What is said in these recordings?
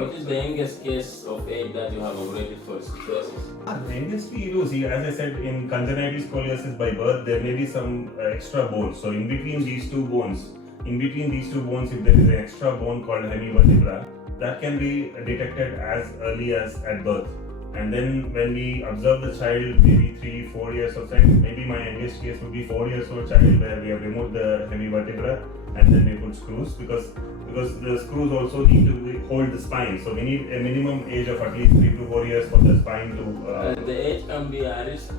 What is the youngest case of age that you have operated for scoliosis? The youngest we do, see, as I said, in congenital scoliosis by birth, there may be some extra bones. So in between these two bones, if there is an extra bone called hemivertebra, that can be detected as early as at birth. And then when we observe the child, maybe 3-4 years of age, maybe my youngest case would be 4 years old child where we have removed the hemivertebra and then we put screws because the screws also need to hold the spine. So we need a minimum age of at least 3 to 4 years for the spine to... The age can be a risk,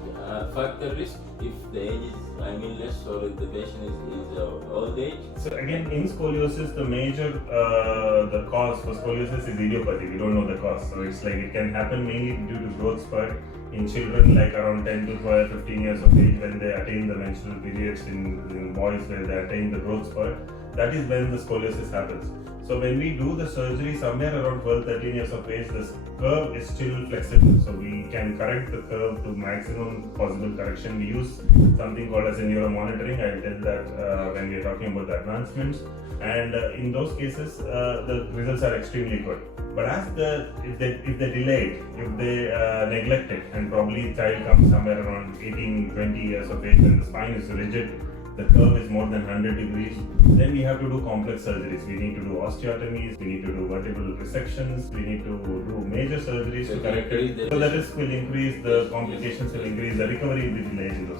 factor risk if the age is less or if the patient is old age. So again, in scoliosis, the major the cause for scoliosis is idiopathy. We don't know the cause. So it's like it can happen mainly due to growth spurt in children like around 10 to 12, 15 years of age when they attain the menstrual periods, in boys where they attain the growth spurt. That is when the scoliosis happens. So when we do the surgery somewhere around 12-13 years of age, the curve is still flexible. So we can correct the curve to maximum possible correction. We use something called as a neuromonitoring. I'll tell that when we are talking about the advancements. And in those cases, the results are extremely good. But if they delay, if they neglect it, and probably child comes somewhere around 18-20 years of age when the spine is rigid, the curve is more than 100 degrees, then we have to do complex surgeries. We need to do osteotomies, we need to do vertebral resections, we need to do major surgeries to correct it. So the risk will increase, the complications will increase, the recovery will be delayed in those cases.